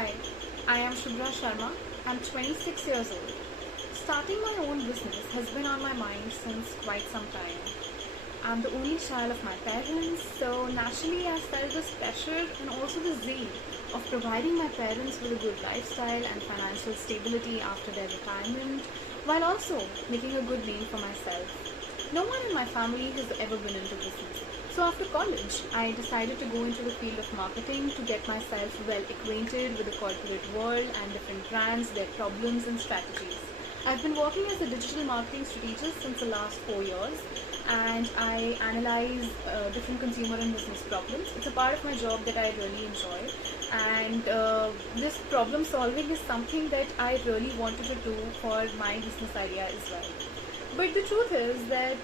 Hi, I am Shubhra Sharma. I'm 26 years old. Starting my own business has been on my mind since quite some time. I'm the only child of my parents, so naturally I felt this pressure and also the zeal of providing my parents with a good lifestyle and financial stability after their retirement, while also making a good name for myself. No one in my family has ever been into business. So after college, I decided to go into the field of marketing to get myself well acquainted with the corporate world and different brands, their problems and strategies. I've been working as a digital marketing strategist since the last 4 years, and I analyze different consumer and business problems. It's a part of my job that I really enjoy, and this problem solving is something that I really wanted to do for my business idea as well. But the truth is that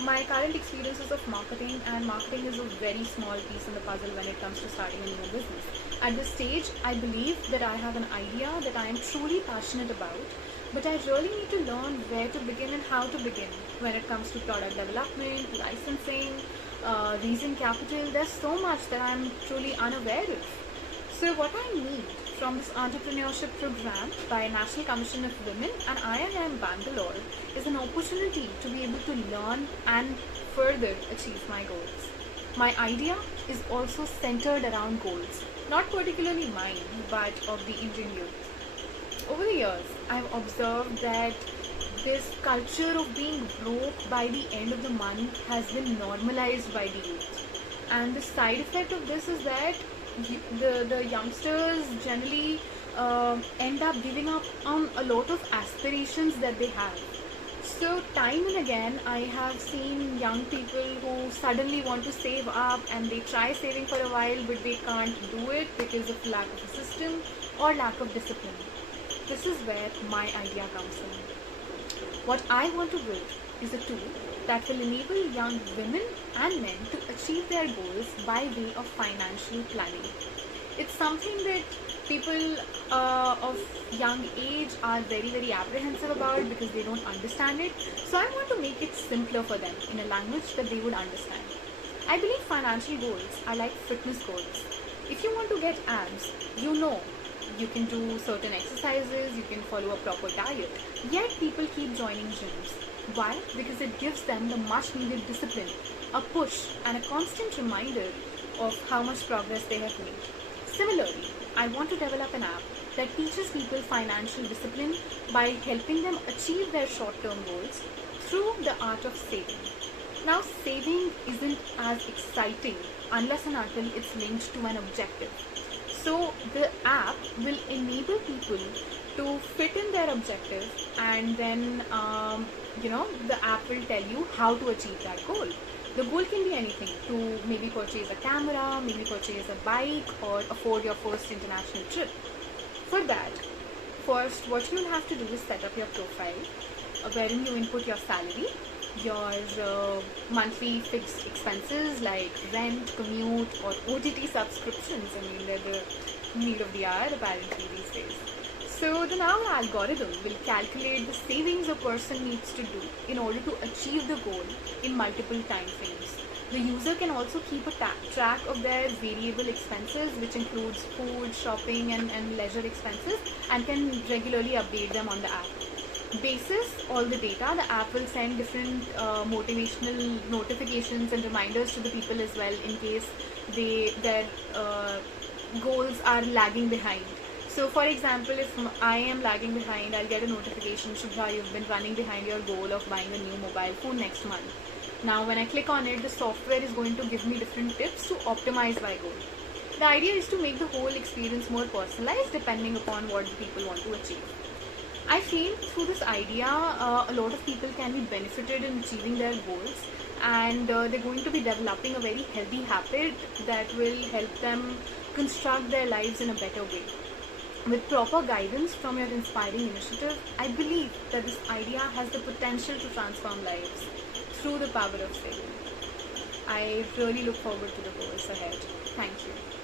my current experiences of marketing, and marketing is a very small piece in the puzzle when it comes to starting a new business. At this stage, I believe that I have an idea that I am truly passionate about, but I really need to learn where to begin and how to begin when it comes to product development, licensing, raising capital. There's so much that I'm truly unaware of. So what I need from this entrepreneurship program by National Commission of Women and IIM Bangalore is an opportunity to be able to learn and further achieve my goals. My idea is also centered around goals, not particularly mine, but of the Indian youth. Over the years, I've observed that this culture of being broke by the end of the month has been normalized by the youth. And the side effect of this is that the youngsters generally end up giving up on a lot of aspirations that they have. So time and again I have seen young people who suddenly want to save up, and they try saving for a while but they can't do it because of lack of a system or lack of discipline. This is where my idea comes in. What I want to build is a tool that will enable young women and men to achieve their goals by way of financial planning. It's something that people of young age are very apprehensive about because they don't understand it. So I want to make it simpler for them in a language that they would understand. I believe financial goals are like fitness goals. If you want to get abs, you can do certain exercises, you can follow a proper diet. Yet people keep joining gyms. Why? Because it gives them the much needed discipline, a push, and a constant reminder of how much progress they have made. Similarly, I want to develop an app that teaches people financial discipline by helping them achieve their short-term goals through the art of saving. Now, saving isn't as exciting unless and until it's linked to an objective. So the app will enable people to fit in their objective, and then the app will tell you how to achieve that goal. The goal can be anything: to maybe purchase a camera, maybe purchase a bike, or afford your first international trip. For that, first what you'll have to do is set up your profile, wherein you input your salary, your monthly fixed expenses like rent, commute, or OTT subscriptions. I mean, they're the need of the hour apparently these days. So then our algorithm will calculate the savings a person needs to do in order to achieve the goal in multiple time frames. The user can also keep a track of their variable expenses, which includes food, shopping, and leisure expenses, and can regularly update them on the app. Basis all the data, the app will send different motivational notifications and reminders to the people as well, in case their goals are lagging behind. So for example, if I am lagging behind, I'll get a notification: Shubha, you've been running behind your goal of buying a new mobile phone next month. Now when I click on it, the software is going to give me different tips to optimize my goal. The idea is to make the whole experience more personalized depending upon what the people want to achieve. I feel through this idea, a lot of people can be benefited in achieving their goals, and they're going to be developing a very healthy habit that will help them construct their lives in a better way. With proper guidance from your inspiring initiative, I believe that this idea has the potential to transform lives through the power of saving. I really look forward to the goals ahead. Thank you.